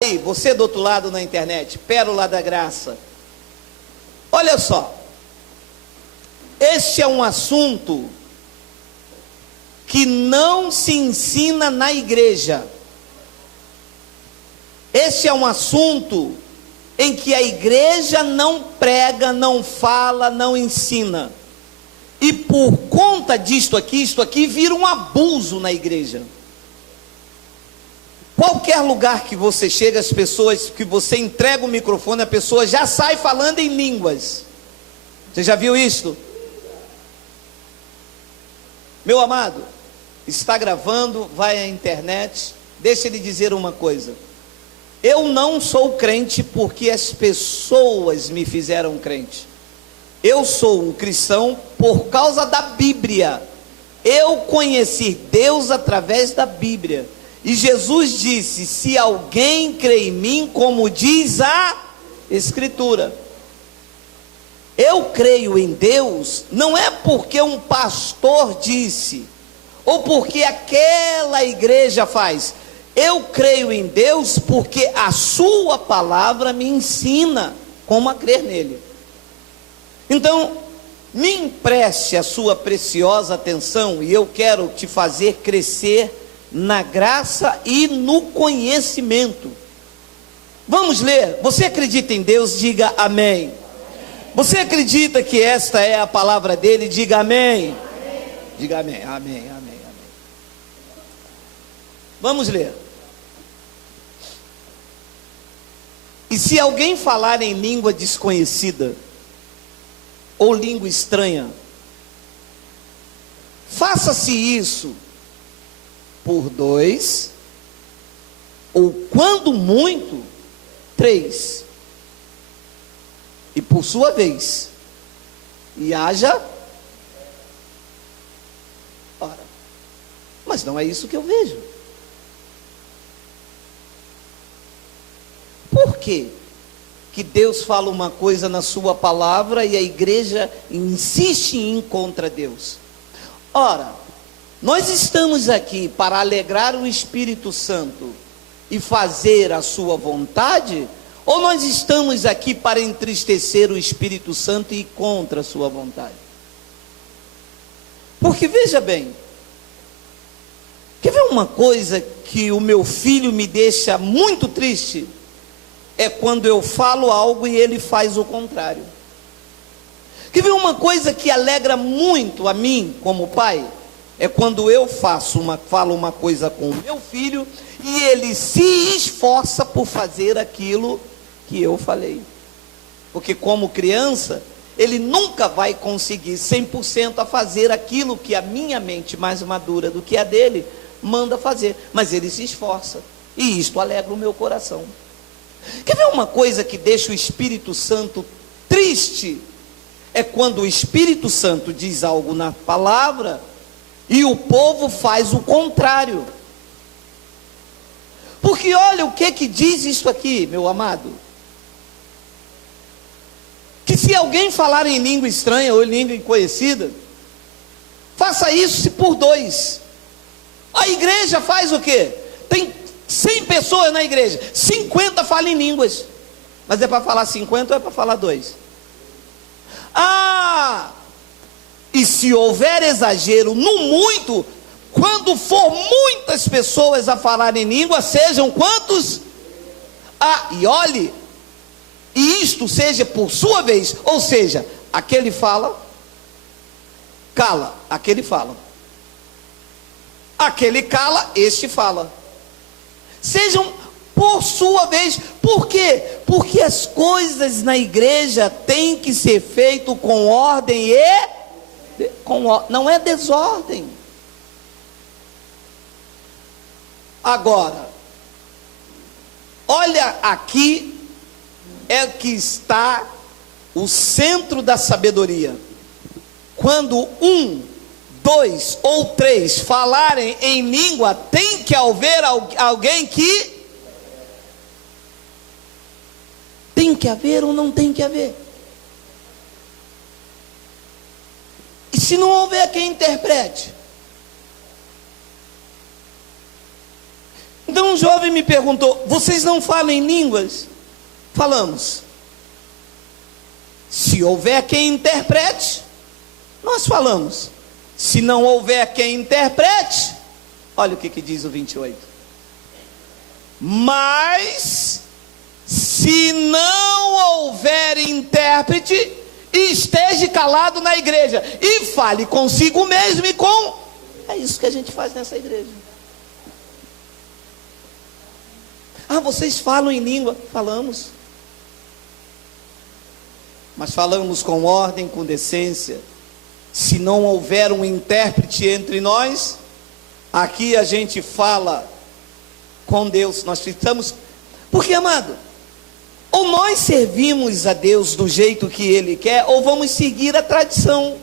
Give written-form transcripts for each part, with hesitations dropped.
Aí, você do outro lado na internet, Pérola da Graça. Olha só. Este é um assunto que não se ensina na igreja. Este é um assunto em que a igreja não prega, não fala, não ensina. E por conta disto aqui, isto aqui vira um abuso na igreja. Qualquer lugar que você chega, as pessoas, que você entrega o microfone, a pessoa já sai falando em línguas. Você já viu isso? Meu amado, está gravando, vai à internet, deixa ele dizer uma coisa. Eu não sou crente porque as pessoas me fizeram crente. Eu sou um cristão por causa da Bíblia. Eu conheci Deus através da Bíblia. E Jesus disse: se alguém crê em mim, como diz a Escritura. Eu creio em Deus, não é porque um pastor disse, ou porque aquela igreja faz. Eu creio em Deus porque a sua palavra me ensina como a crer nele. Então, me empreste a sua preciosa atenção, e eu quero te fazer crescer na graça e no conhecimento. Vamos ler. Você acredita em Deus? Diga amém. Você acredita que esta é a palavra dele? Diga amém. Diga amém, amém, amém, amém. Vamos ler. E se alguém falar em língua desconhecida ou língua estranha, faça-se isso por 2, ou quando muito, 3, e por sua vez, e haja, ora, mas não é isso que eu vejo. Por quê que Deus fala uma coisa na sua palavra e a igreja insiste em ir contra Deus? Ora, nós estamos aqui para alegrar o Espírito Santo e fazer a sua vontade, ou nós estamos aqui para entristecer o Espírito Santo e ir contra a sua vontade? Porque veja bem, quer ver uma coisa que o meu filho me deixa muito triste? É quando eu falo algo e ele faz o contrário. Quer ver uma coisa que alegra muito a mim como pai? É quando eu falo uma coisa com o meu filho e ele se esforça por fazer aquilo que eu falei. Porque como criança, ele nunca vai conseguir 100% a fazer aquilo que a minha mente mais madura do que a dele manda fazer. Mas ele se esforça. E isto alegra o meu coração. Quer ver uma coisa que deixa o Espírito Santo triste? É quando o Espírito Santo diz algo na palavra e o povo faz o contrário. Porque olha o que diz isso aqui, meu amado. Que se alguém falar em língua estranha ou em língua desconhecida, faça isso se por 2. A igreja faz o quê? Tem 100 pessoas na igreja, 50 falam em línguas. Mas é para falar 50 ou é para falar 2? E se houver exagero no muito, quando for muitas pessoas a falar em língua, sejam quantos? E olhe, e isto seja por sua vez, ou seja, aquele fala, cala, aquele fala, aquele cala, este fala. Sejam por sua vez. Por quê? Porque as coisas na igreja têm que ser feito com ordem e não é desordem. Agora, olha aqui é que está o centro da sabedoria. Quando 1, 2 ou 3 falarem em língua, tem que haver alguém que tem que haver ou não tem que haver. E se não houver quem interprete? Então um jovem me perguntou: vocês não falam em línguas? Falamos. Se houver quem interprete, nós falamos. Se não houver quem interprete, olha o que diz o 28. Mas, se não houver intérprete, esteja calado na igreja e fale consigo mesmo e com... É isso que a gente faz nessa igreja. Ah, vocês falam em língua? Falamos. Mas falamos com ordem, com decência. Se não houver um intérprete entre nós, aqui a gente fala com Deus. Nós estamos... Porque, amado, ou nós servimos a Deus do jeito que Ele quer, ou vamos seguir a tradição.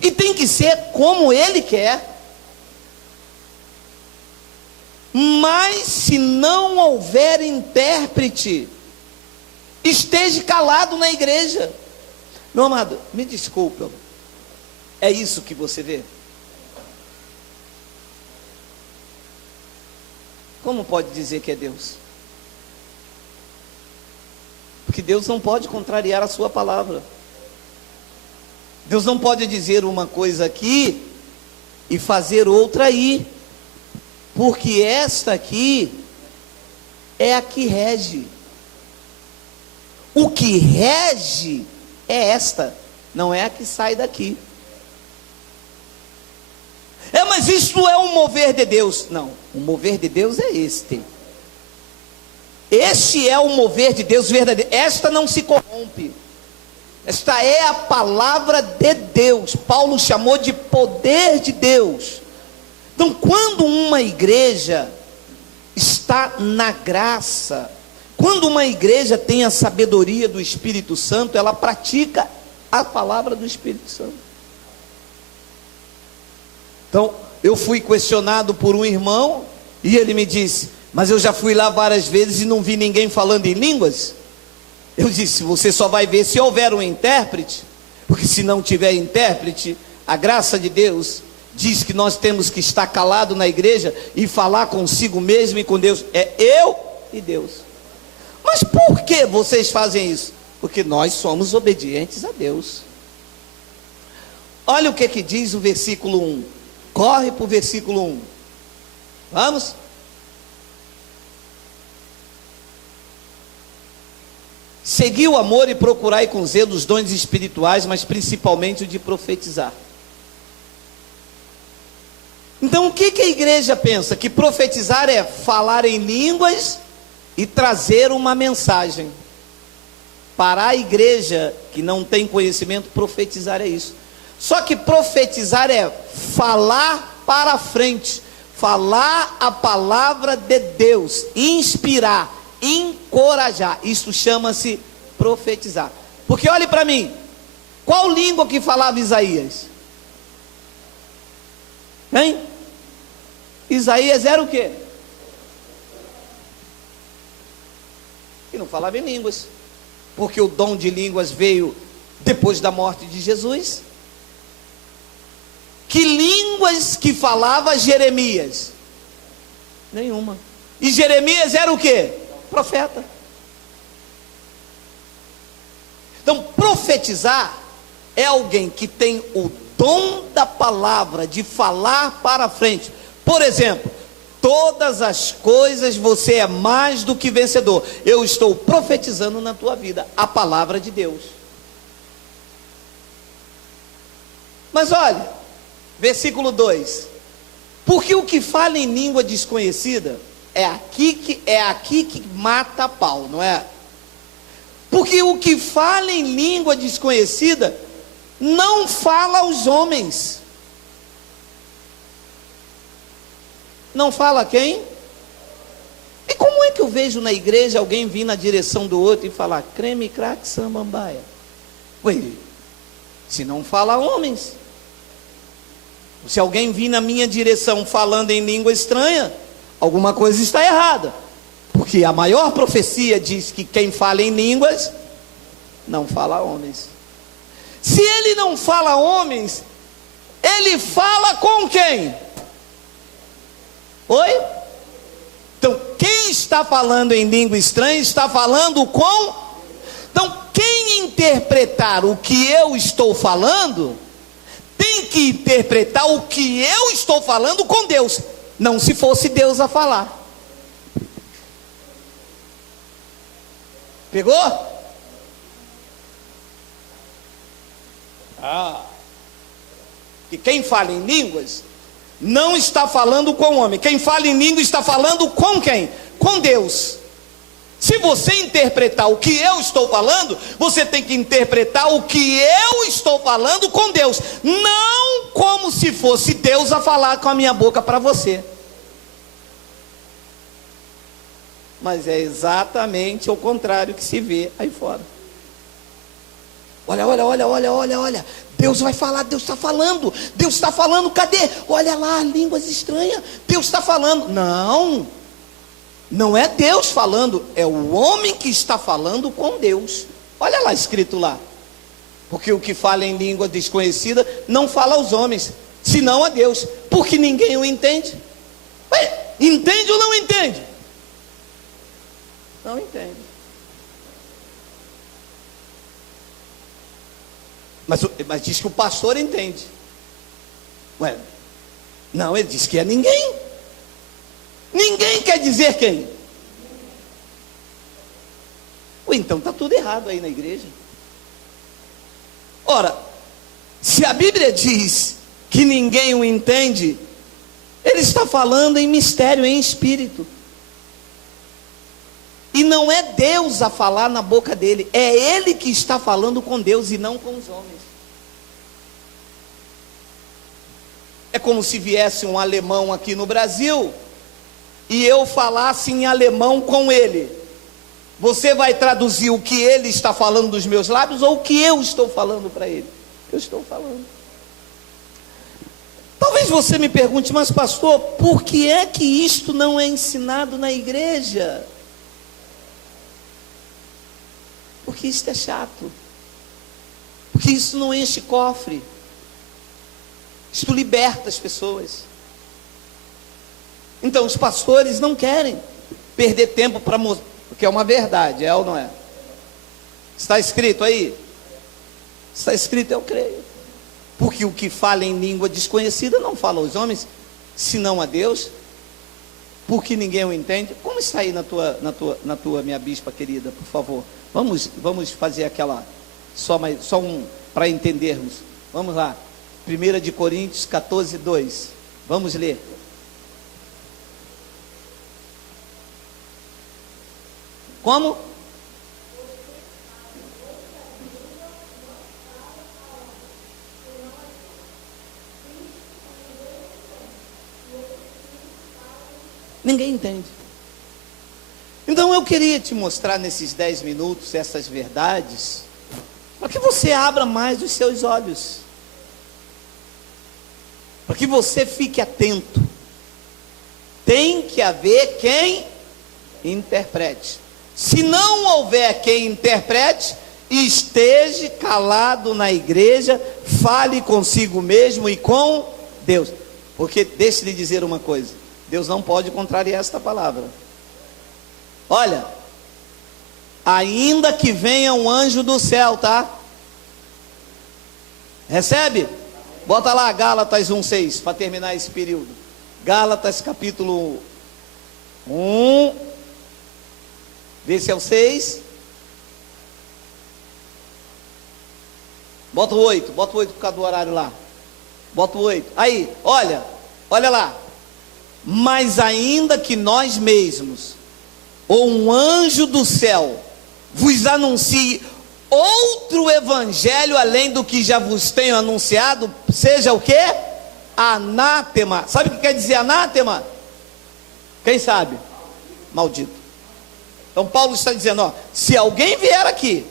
E tem que ser como Ele quer. Mas se não houver intérprete, esteja calado na igreja. Meu amado, me desculpa, é isso que você vê? Como pode dizer que é Deus? Porque Deus não pode contrariar a sua palavra. Deus não pode dizer uma coisa aqui e fazer outra aí. Porque esta aqui é a que rege. O que rege é esta, não é a que sai daqui. Mas isso é um mover de Deus. Não, o mover de Deus é este. Este é o mover de Deus verdadeiro. Esta não se corrompe. Esta é a palavra de Deus. Paulo chamou de poder de Deus. Então, quando uma igreja está na graça, quando uma igreja tem a sabedoria do Espírito Santo, ela pratica a palavra do Espírito Santo. Então, eu fui questionado por um irmão, e ele me disse, mas eu já fui lá várias vezes e não vi ninguém falando em línguas. Eu disse, você só vai ver se houver um intérprete, porque se não tiver intérprete, a graça de Deus diz que nós temos que estar calado na igreja e falar consigo mesmo e com Deus. É eu e Deus. Mas por que vocês fazem isso? Porque nós somos obedientes a Deus. Olha o que diz o versículo 1. Corre para o versículo 1. Vamos? Segui o amor e procurai com zelo os dons espirituais, mas principalmente o de profetizar. Então o que a igreja pensa? Que profetizar é falar em línguas e trazer uma mensagem. Para a igreja que não tem conhecimento, profetizar é isso. Só que profetizar é falar para frente, falar a palavra de Deus, inspirar, encorajar. Isso chama-se profetizar. Porque olhe para mim, qual língua que falava Isaías? Hein? Isaías era o quê? E não falava em línguas, porque o dom de línguas veio depois da morte de Jesus. Que línguas que falava Jeremias? Nenhuma. E Jeremias era o quê? Profeta. Então profetizar é alguém que tem o dom da palavra, de falar para frente. Por exemplo, todas as coisas você é mais do que vencedor. Eu estou profetizando na tua vida a palavra de Deus. Mas olha, versículo 2. Porque o que fala em língua desconhecida é aqui que mata a pau, não é? Porque o que fala em língua desconhecida não fala aos homens. Não fala a quem? E como é que eu vejo na igreja alguém vir na direção do outro e falar creme, craque, samambaia? Ué, se não fala a homens. Se alguém vir na minha direção falando em língua estranha, alguma coisa está errada. Porque a maior profecia diz que quem fala em línguas não fala a homens. Se ele não fala a homens, ele fala com quem? Oi? quem está falando em língua estranha está falando com... Então, quem interpretar o que eu estou falando, tem que interpretar o que eu estou falando com Deus, não se fosse Deus a falar. Pegou? E quem fala em línguas não está falando com o homem. Quem fala em língua está falando com quem? Com Deus. Se você interpretar o que eu estou falando, você tem que interpretar o que eu estou falando com Deus, não como se fosse Deus a falar com a minha boca para você. Mas é exatamente o contrário que se vê aí fora. Olha. Deus vai falar, Deus está falando, cadê? Olha lá, línguas estranhas, Deus está falando. Não é Deus falando, é o homem que está falando com Deus. Olha lá escrito lá. Porque o que fala em língua desconhecida não fala aos homens, senão a Deus, porque ninguém o entende. Ué, entende ou não entende? Não entende. Mas diz que o pastor entende. Ué, não, ele diz que é ninguém. Ninguém quer dizer quem? Ué, então está tudo errado aí na igreja. Ora, se a Bíblia diz que ninguém o entende, ele está falando em mistério, em espírito. E não é Deus a falar na boca dele, é ele que está falando com Deus e não com os homens. É como se viesse um alemão aqui no Brasil e eu falasse em alemão com ele. Você vai traduzir o que ele está falando dos meus lábios ou o que eu estou falando para ele? Eu estou falando. Talvez você me pergunte, mas pastor, por que é que isto não é ensinado na igreja? Porque isso é chato. Porque isso não enche cofre. Isto liberta as pessoas. Então os pastores não querem perder tempo para mostrar, porque é uma verdade, é ou não é? Está escrito aí? Está escrito, eu creio. Porque o que fala em língua desconhecida não fala aos homens, senão a Deus. Porque ninguém o entende. Como está aí na tua minha bispa querida, por favor? Vamos fazer aquela, só um, para entendermos. Vamos lá. 1 de Coríntios 14, 2. Vamos ler. Como? Ninguém entende. Então eu queria te mostrar nesses 10 minutos essas verdades, para que você abra mais os seus olhos, para que você fique atento. Tem que haver quem interprete. Se não houver quem interprete, esteja calado na igreja, fale consigo mesmo e com Deus. Porque deixe-lhe dizer uma coisa, Deus não pode contrariar esta palavra. Olha, ainda que venha um anjo do céu, tá? Recebe? Bota lá Gálatas 1:6 para terminar esse período. Gálatas capítulo 1, vê se é o 6. Bota o 8 por causa do horário lá. Bota o 8. Aí, olha lá. Mas ainda que nós mesmos, ou um anjo do céu, vos anuncie outro evangelho além do que já vos tenho anunciado, seja o quê? Anátema. Sabe o que quer dizer anátema? Quem sabe? Maldito. Então Paulo está dizendo, ó, se alguém vier aqui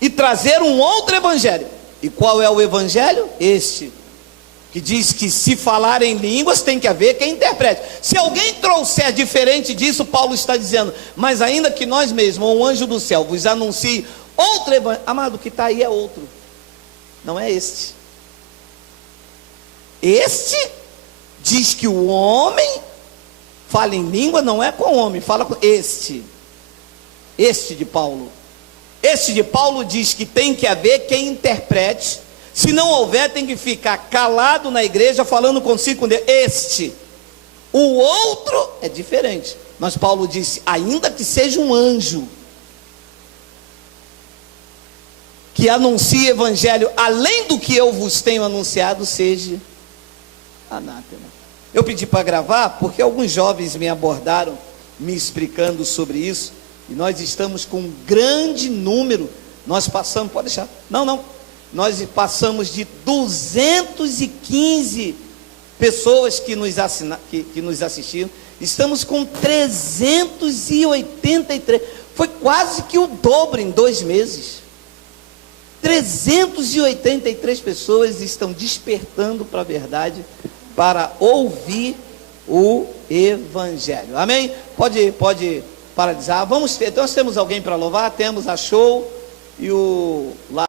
e trazer um outro evangelho, e qual é o evangelho? Este, que diz que se falar em línguas tem que haver quem interprete. Se alguém trouxer diferente disso, Paulo está dizendo, mas ainda que nós mesmos, ou um anjo do céu, vos anuncie outro evangelho, amado, o que está aí é outro, não é este. Este diz que o homem Fala em língua não é com homem, fala com este de Paulo. Este de Paulo diz que tem que haver quem interprete. Se não houver, tem que ficar calado na igreja, falando consigo com Deus. Este. O outro é diferente. Mas Paulo disse, ainda que seja um anjo, que anuncie evangelho, além do que eu vos tenho anunciado, seja anátema. Eu pedi para gravar, porque alguns jovens me abordaram, me explicando sobre isso, e nós estamos com um grande número, nós passamos, pode deixar, não, nós passamos de 215 pessoas que nos assistiram, estamos com 383, foi quase que o dobro em 2 meses. 383 pessoas estão despertando para a verdade, para ouvir o evangelho, amém? Pode paralisar, vamos ter, nós temos alguém para louvar, temos a show e o